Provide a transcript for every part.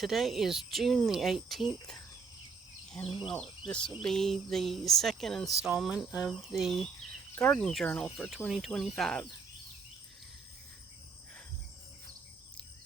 Today is June the 18th, and this will be the second installment of the garden journal for 2025.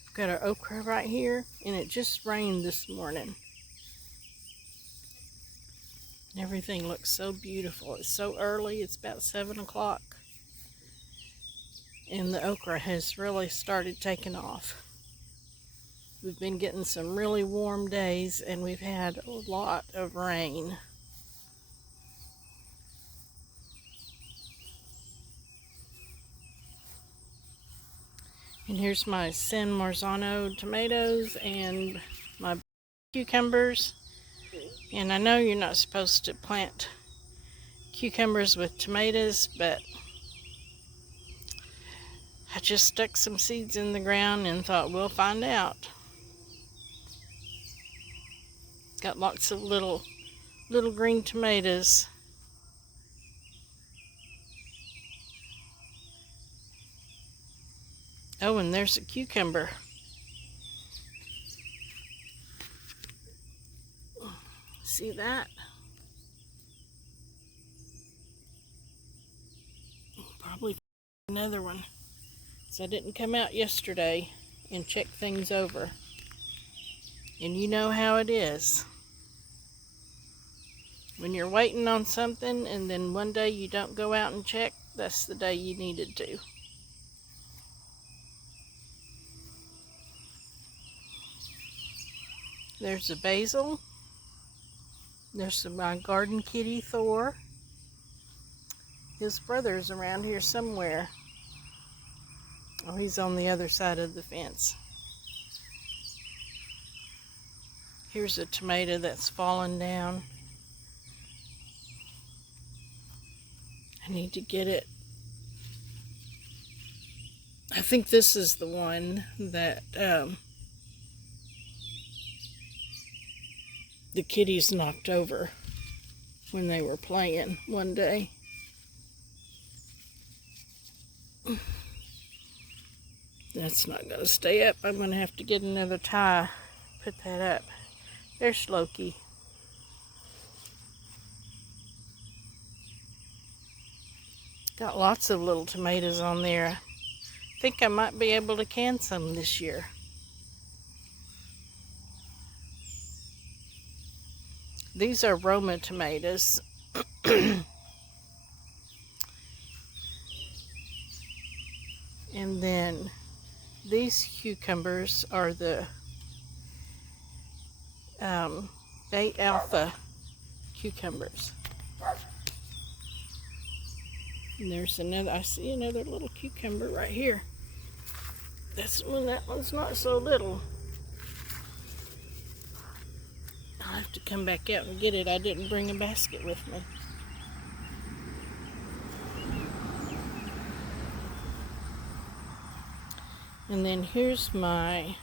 We've got our okra right here, and it just rained this morning. Everything looks so beautiful. It's so early, it's about 7 o'clock, and the okra has really started taking off. We've been getting some really warm days, and we've had a lot of rain. And here's my San Marzano tomatoes and my cucumbers. And I know you're not supposed to plant cucumbers with tomatoes, but I just stuck some seeds in the ground and thought we'll find out. Got lots of little green tomatoes. Oh, and there's a cucumber. See that? Probably another one. So I didn't come out yesterday and check things over. And you know how it is. When you're waiting on something and then one day you don't go out and check, that's the day you needed to. There's a basil. There's my garden kitty, Thor. His brother's around here somewhere. Oh, he's on the other side of the fence. Here's a tomato that's fallen down. I need to get it. I think this is the one that the kitties knocked over when they were playing one day. That's not going to stay up. I'm going to have to get another tie, put that up. There's Loki. Got lots of little tomatoes on there. I think I might be able to can some this year. These are Roma tomatoes. And then these cucumbers are the Bay Alpha cucumbers. And there's another, I see another little cucumber right here. That one's not so little. I'll have to come back out and get it. I didn't bring a basket with me. And then here's my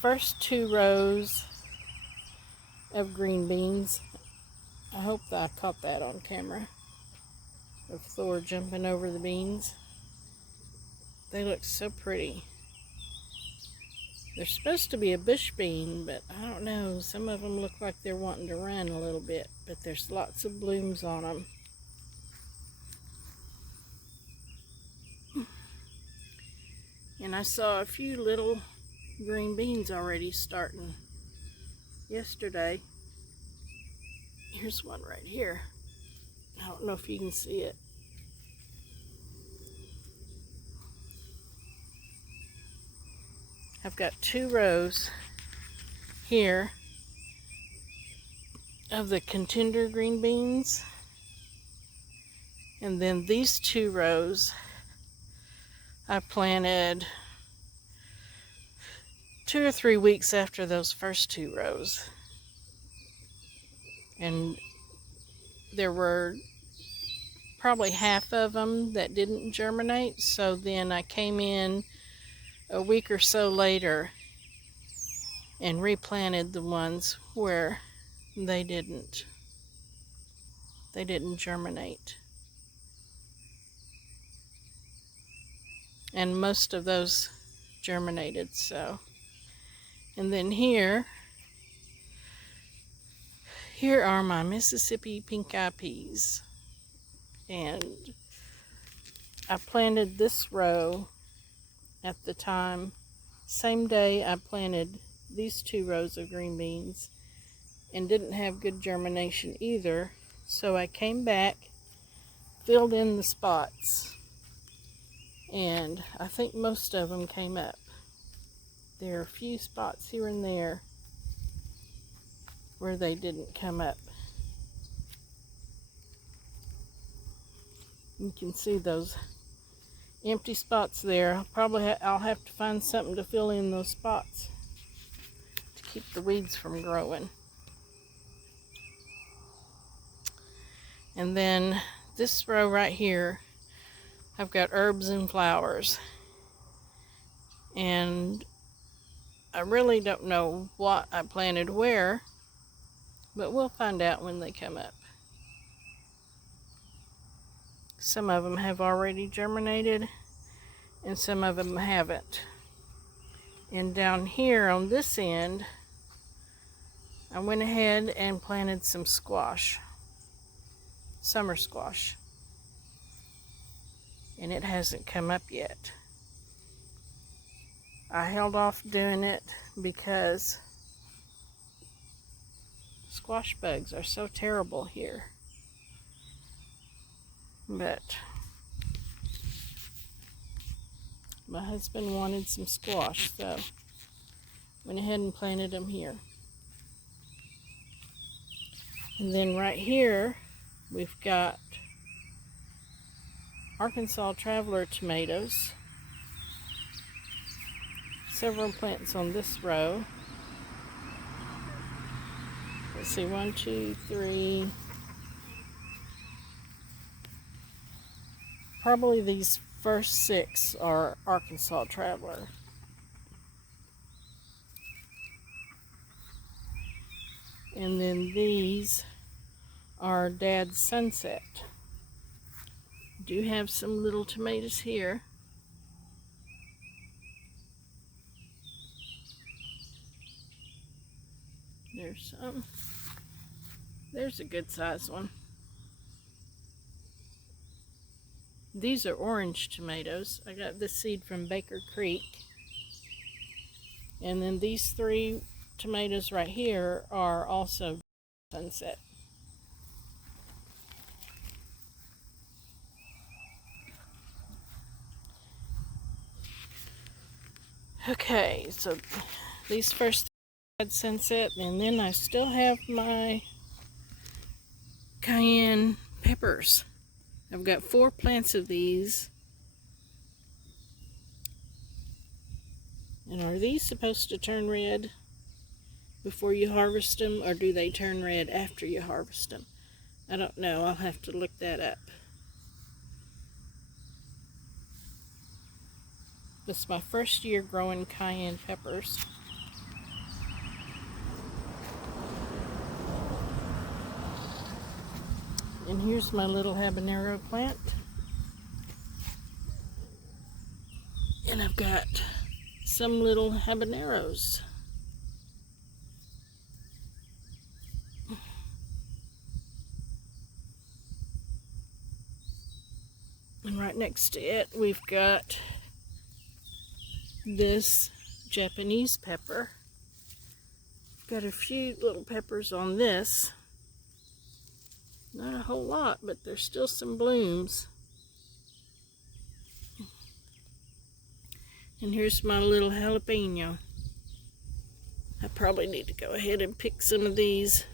first 2 rows of green beans. I hope that I caught that on camera, of Thor jumping over the beans. They look so pretty. They're supposed to be a bush bean, but I don't know. Some of them look like they're wanting to run a little bit, but there's lots of blooms on them. And I saw a few little green beans already starting yesterday. Here's one right here. I don't know if you can see it. I've got 2 rows here of the contender green beans. And then these 2 rows I planted 2 or 3 weeks after those first 2 rows. And there were probably half of them that didn't germinate. So then I came in a week or so later and replanted the ones where they didn't germinate. And most of those germinated, so And then here are my Mississippi pink eye peas. And I planted this row at the time. Same day I planted these 2 rows of green beans and didn't have good germination either. So I came back, filled in the spots, and I think most of them came up. There are a few spots here and there where they didn't come up. You can see those empty spots there. I'll have to find something to fill in those spots to keep the weeds from growing. And then this row right here, I've got herbs and flowers. And I really don't know what I planted where, but we'll find out when they come up. Some of them have already germinated and some of them haven't. And down here on this end, I went ahead and planted some squash, summer squash, and it hasn't come up yet. I held off doing it because squash bugs are so terrible here. But my husband wanted some squash, so went ahead and planted them here. And then right here, we've got Arkansas Traveler tomatoes. Several plants on this row. Let's see, 1, 2, 3. Probably these first 6 are Arkansas Traveler. And then these are Dad's Sunset. Do have some little tomatoes here. There's some. There's a good sized one. These are orange tomatoes. I got this seed from Baker Creek. And then these 3 tomatoes right here are also Sunset. Okay, so these first had Sunset, and then I still have my cayenne peppers. I've got 4 plants of these. And are these supposed to turn red before you harvest them, or do they turn red after you harvest them? I don't know. I'll have to look that up. This is my first year growing cayenne peppers. And here's my little habanero plant. And I've got some little habaneros. And right next to it, we've got this Japanese pepper. Got a few little peppers on this. Not a whole lot, but there's still some blooms. And here's my little jalapeno. I probably need to go ahead and pick some of these.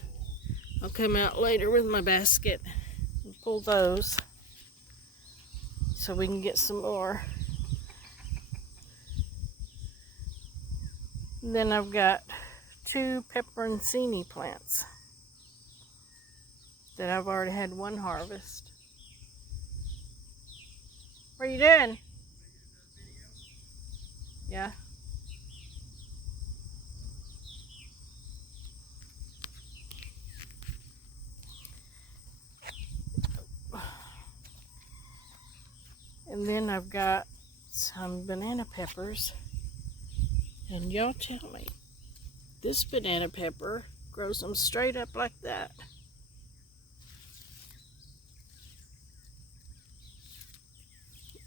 I'll come out later with my basket and pull those so we can get some more. And then I've got 2 peperoncini plants that I've already had one harvest. What are you doing? Yeah. And then I've got some banana peppers. And y'all tell me, This banana pepper grows them straight up like that.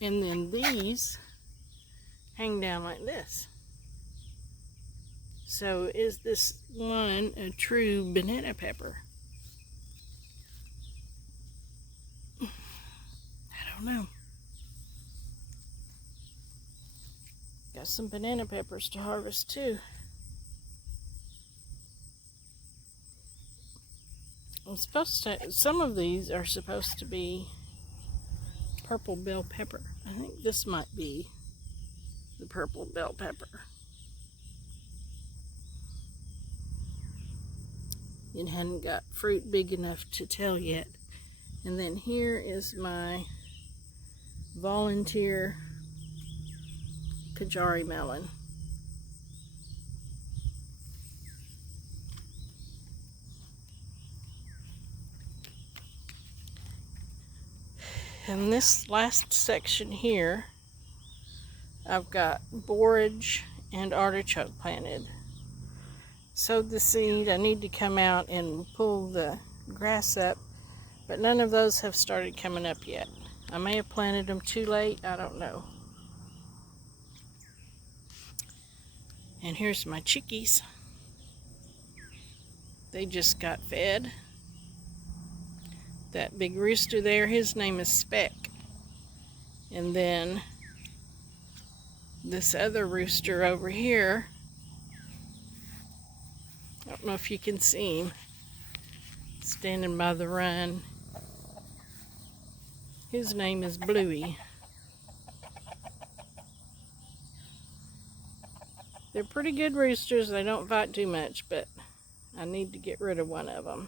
And then these hang down like this. So is this one a true banana pepper? I don't know. Got some banana peppers to harvest too. Some of these are supposed to be purple bell pepper. I think this might be the purple bell pepper. It hadn't got fruit big enough to tell yet. And then here is my volunteer Kajari melon. And this last section here, I've got borage and artichoke planted. Sowed the seed. I need to come out and pull the grass up, but none of those have started coming up yet. I may have planted them too late, I don't know. And here's my chickies. They just got fed. That big rooster there, his name is Speck. And then this other rooster over here, I don't know if you can see him, standing by the run. His name is Bluey. They're pretty good roosters. They don't fight too much, but I need to get rid of one of them.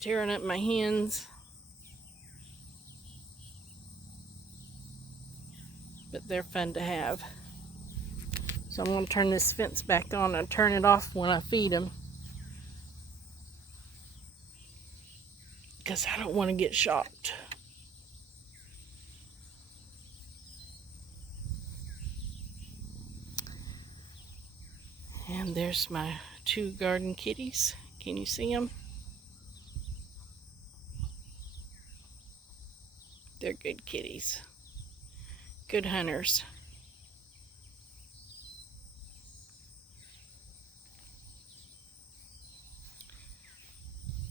Tearing up my hens. But they're fun to have. So I'm going to turn this fence back on and turn it off when I feed them, because I don't want to get shocked. And there's my 2 garden kitties. Can you see them? They're good kitties. Good hunters.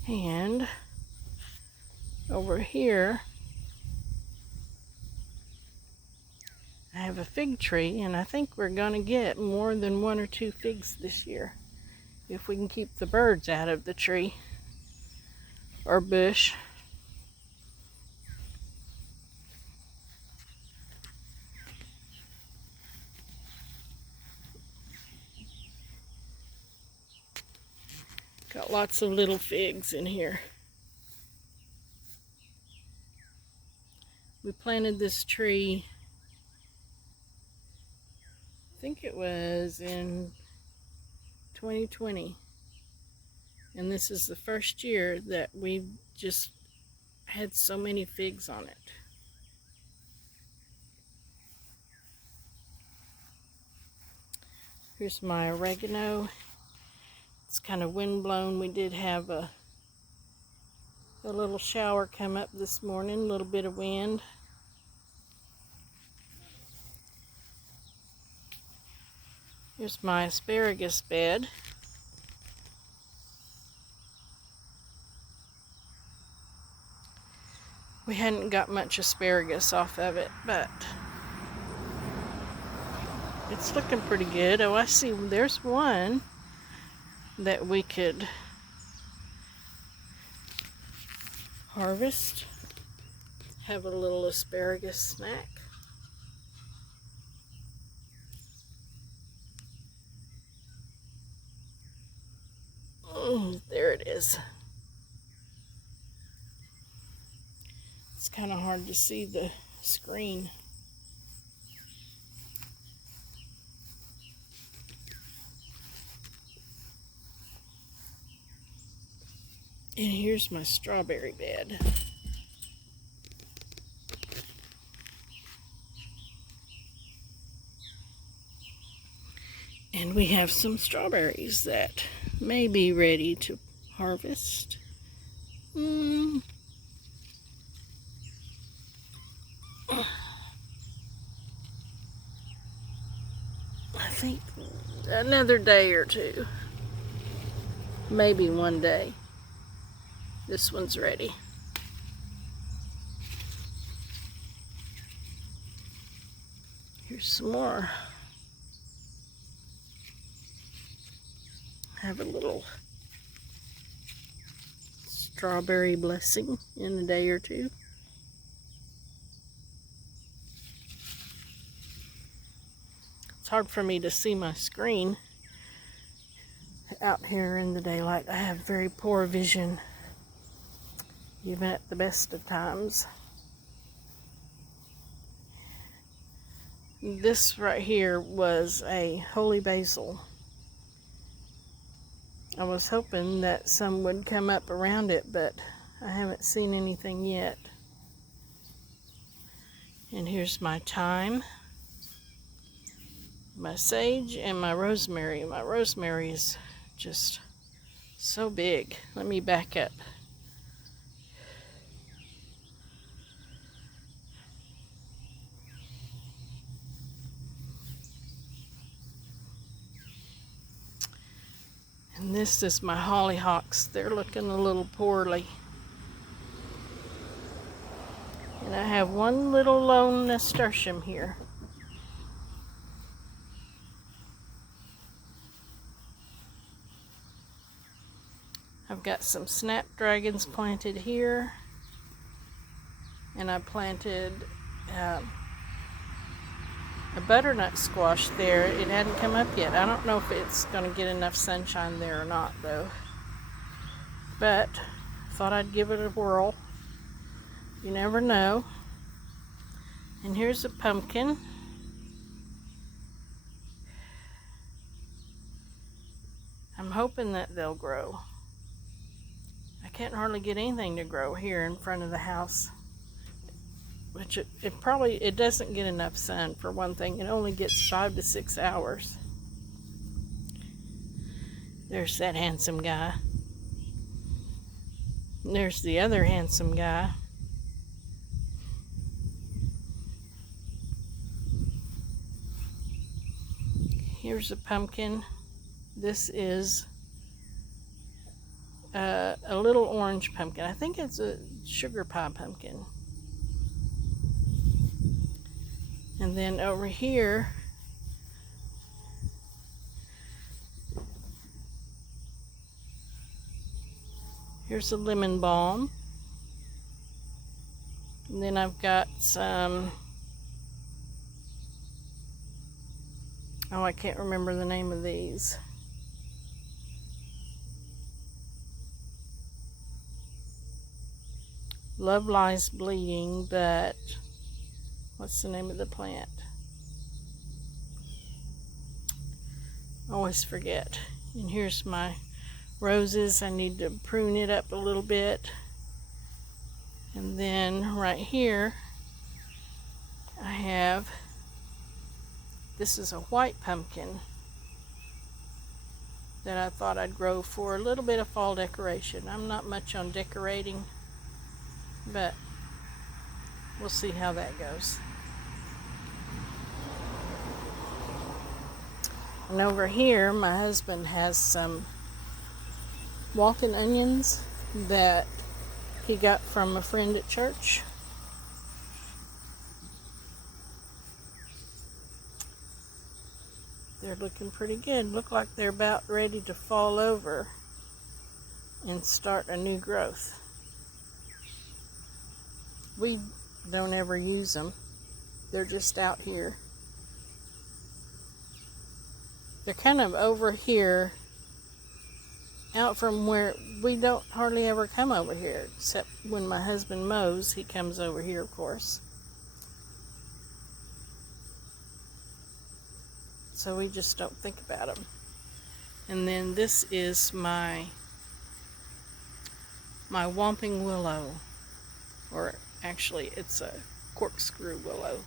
And over here, I have a fig tree, and I think we're going to get more than 1 or 2 figs this year if we can keep the birds out of the tree or bush. Got lots of little figs in here. We planted this tree, I think it was in 2020. And this is the first year that we've just had so many figs on it. Here's my oregano. It's kind of wind blown. We did have a little shower come up this morning, a little bit of wind. Here's my asparagus bed. We hadn't got much asparagus off of it, but it's looking pretty good. Oh, I see there's one that we could harvest. Have a little asparagus snack. Oh, there it is. It's kind of hard to see the screen. And here's my strawberry bed. And we have some strawberries that may be ready to harvest. I think another day or two. Maybe one day. This one's ready. Here's some more. Have a little strawberry blessing in a day or two. It's hard for me to see my screen out here in the daylight. I have very poor vision, even at the best of times. This right here was a holy basil. I was hoping that some would come up around it, but I haven't seen anything yet. And here's my thyme, my sage, and my rosemary. My rosemary is just so big. Let me back up. And this is my hollyhocks. They're looking a little poorly. And I have one little lone nasturtium here. I've got some snapdragons planted here. And I planted a butternut squash there. It hadn't come up yet. I don't know if it's going to get enough sunshine there or not, though. But thought I'd give it a whirl. You never know. And here's a pumpkin. I'm hoping that they'll grow. I can't hardly get anything to grow here in front of the house. Which it doesn't get enough sun, for one thing. It only gets 5 to 6 hours. There's that handsome guy. And there's the other handsome guy. Here's a pumpkin. This is a little orange pumpkin. I think it's a sugar pie pumpkin. And then over here, here's a lemon balm. And then I've got some, oh, I can't remember the name of these. Love Lies Bleeding, but what's the name of the plant? I always forget. And here's my roses. I need to prune it up a little bit. And then right here, I have, this is a white pumpkin that I thought I'd grow for a little bit of fall decoration. I'm not much on decorating, but we'll see how that goes. And over here, my husband has some walking onions that he got from a friend at church. They're looking pretty good. Look like they're about ready to fall over and start a new growth. We don't ever use them. They're just out here. They're kind of over here, out from where we don't hardly ever come over here, except when my husband mows. He comes over here, of course. So we just don't think about them. And then this is my whomping willow, or actually it's a corkscrew willow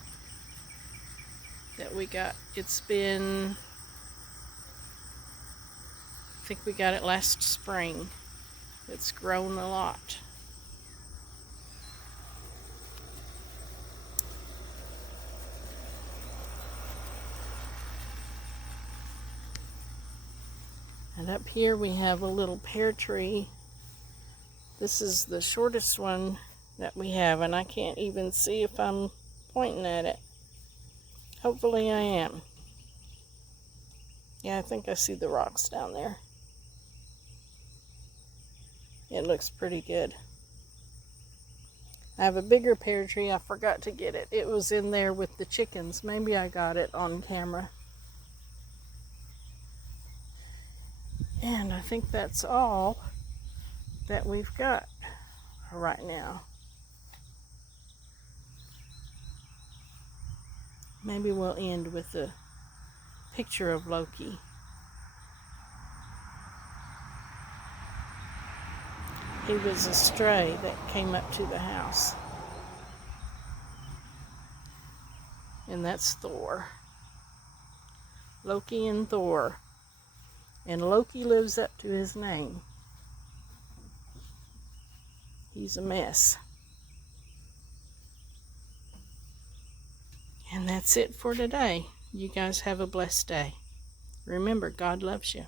that we got. It's been think we got it last spring. It's grown a lot. And up here we have a little pear tree. This is the shortest one that we have, and I can't even see if I'm pointing at it. Hopefully I am. Yeah, I think I see the rocks down there. It looks pretty good. I have a bigger pear tree. I forgot to get it. It was in there with the chickens. Maybe I got it on camera. And I think that's all that we've got right now. Maybe we'll end with a picture of Loki. He was a stray that came up to the house. And that's Thor. Loki and Thor. And Loki lives up to his name. He's a mess. And that's it for today. You guys have a blessed day. Remember, God loves you.